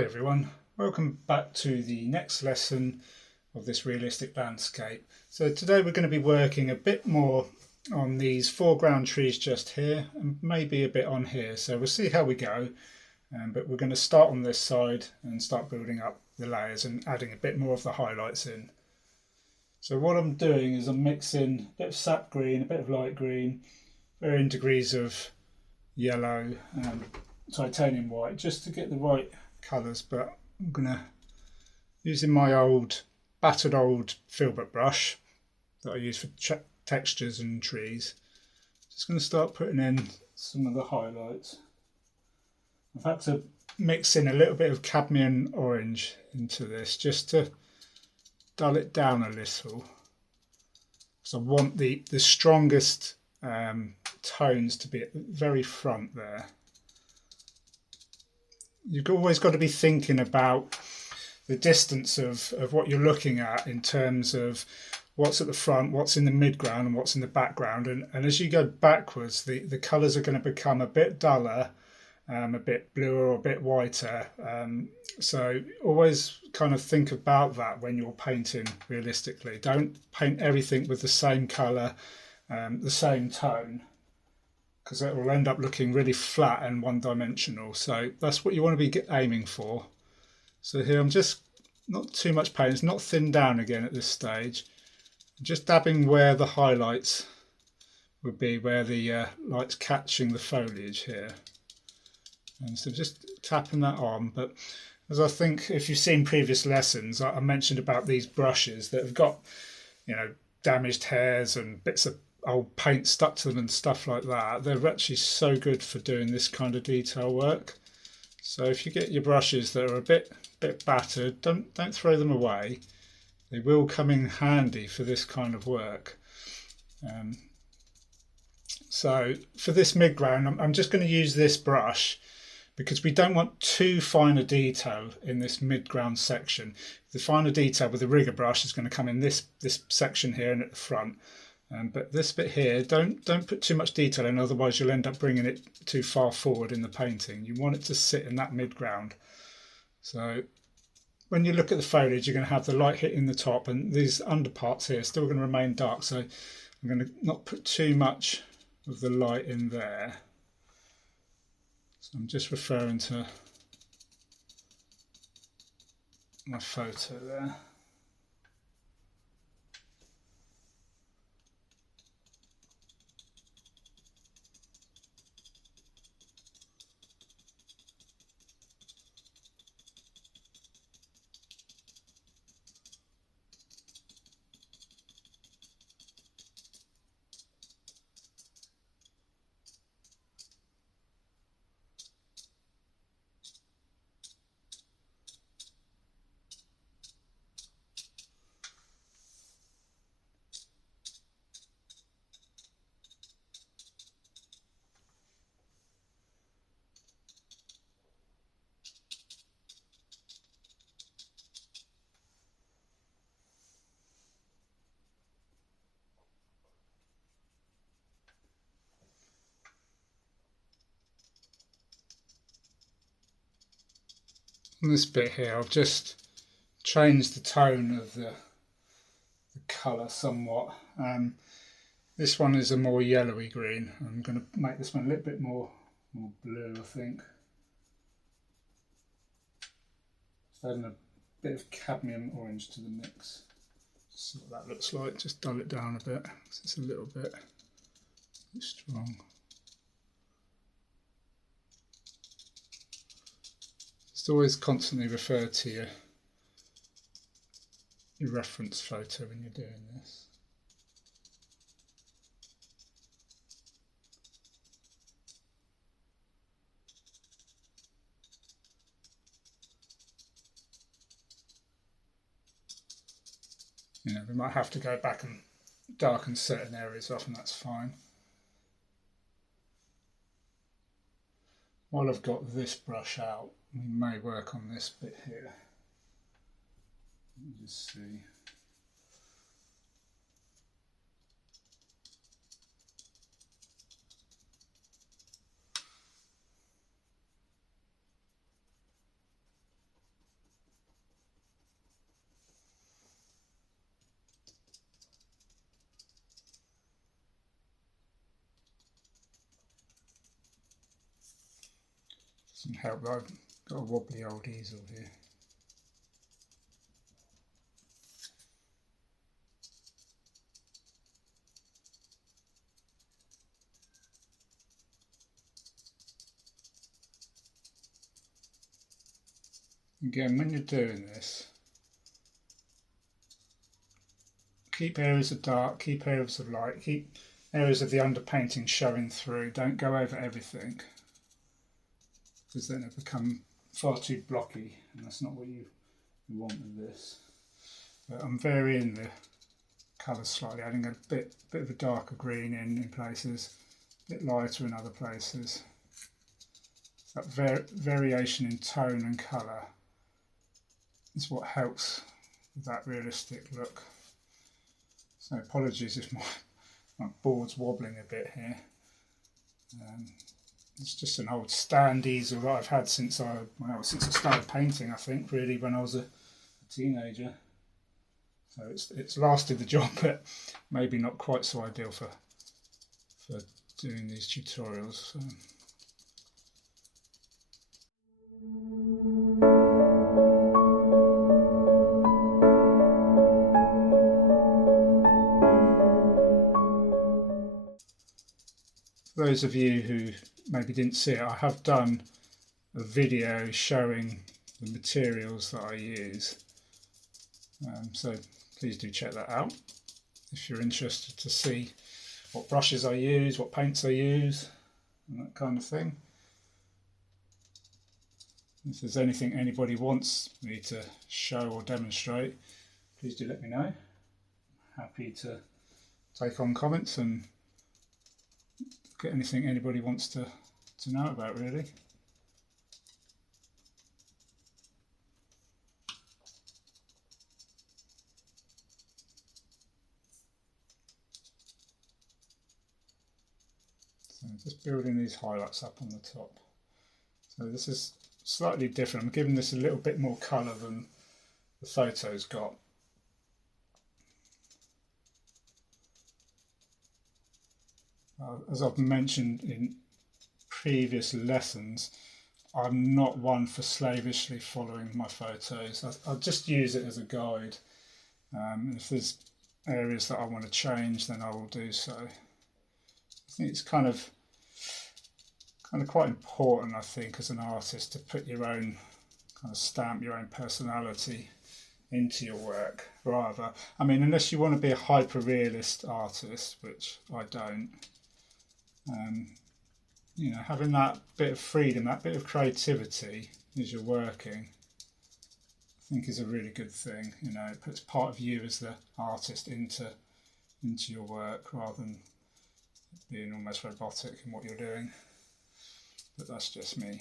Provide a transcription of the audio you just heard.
Hi everyone, welcome back to the next lesson of this realistic landscape. So today we're going to be working a bit more on these foreground trees just here and maybe a bit on here. So we'll see how we go, but we're going to start on this side and start building up the layers and adding a bit more of the highlights in. So what I'm doing is I'm mixing a bit of sap green, a bit of light green, varying degrees of yellow and titanium white just to get the right colours, but I'm gonna, using my battered old filbert brush that I use for textures and trees, just going to start putting in some of the highlights. I've had to mix in a little bit of cadmium orange into this just to dull it down a little, because I want the strongest tones to be at the very front there. You've always got to be thinking about the distance of what you're looking at in terms of what's at the front, what's in the midground and what's in the background, and as you go backwards the colours are going to become a bit duller, a bit bluer or a bit whiter, so always kind of think about that when you're painting realistically. Don't paint everything with the same colour, the same tone, because it will end up looking really flat and one-dimensional. So that's what you want to be aiming for. So here I'm just not too much paint, it's not thinned down again at this stage. I'm just dabbing where the highlights would be, where the light's catching the foliage here. And so just tapping that on. But as I think if you've seen previous lessons, I mentioned about these brushes that have got, you know, damaged hairs and bits of old paint stuck to them and stuff like that. They're actually so good for doing this kind of detail work. So if you get your brushes that are a bit battered, don't throw them away. They will come in handy for this kind of work. So for this midground, I'm just going to use this brush because we don't want too fine a detail in this midground section. The finer detail with the rigger brush is going to come in this section here and at the front. But this bit here, don't put too much detail in, otherwise you'll end up bringing it too far forward in the painting. You want it to sit in that midground. So when you look at the foliage, you're going to have the light hitting the top, and these underparts here are still going to remain dark. So I'm going to not put too much of the light in there. So I'm just referring to my photo there. On this bit here, I've just changed the tone of the colour somewhat. This one is a more yellowy green. I'm going to make this one a little bit more blue, I think. Just adding a bit of cadmium orange to the mix. See what that looks like. Just dull it down a bit, because it's a little bit strong. Just always constantly refer to your reference photo when you're doing this. You know, we might have to go back and darken certain areas off, and that's fine. While I've got this brush out, we may work on this bit here. Let me just see. Doesn't help that I've got a wobbly old easel here. Again, when you're doing this, keep areas of dark, keep areas of light, keep areas of the underpainting showing through. Don't go over everything, because then it become far too blocky, and that's not what you want with this. But I'm varying the colours slightly, adding a bit of a darker green in places, a bit lighter in other places. That variation in tone and colour is what helps with that realistic look. So apologies if my board's wobbling a bit here. It's just an old stand easel that I've had since I started painting, I think, really, when I was a teenager. So it's lasted the job, but maybe not quite so ideal for doing these tutorials. For those of you who maybe didn't see it, I have done a video showing the materials that I use. So please do check that out if you're interested to see what brushes I use, what paints I use, and that kind of thing. If there's anything anybody wants me to show or demonstrate, please do let me know. Happy to take on comments and get anything anybody wants to know about, really. So just building these highlights up on the top. So this is slightly different. I'm giving this a little bit more colour than the photo's got. As I've mentioned in previous lessons, I'm not one for slavishly following my photos. I'll just use it as a guide. If there's areas that I want to change, then I will do so. I think it's kind of quite important, I think, as an artist, to put your own kind of stamp, your own personality into your work. Rather, I mean, unless you want to be a hyper-realist artist, which I don't. You know, having that bit of freedom, that bit of creativity as you're working, I think is a really good thing. You know, it puts part of you as the artist into your work, rather than being almost robotic in what you're doing. But that's just me.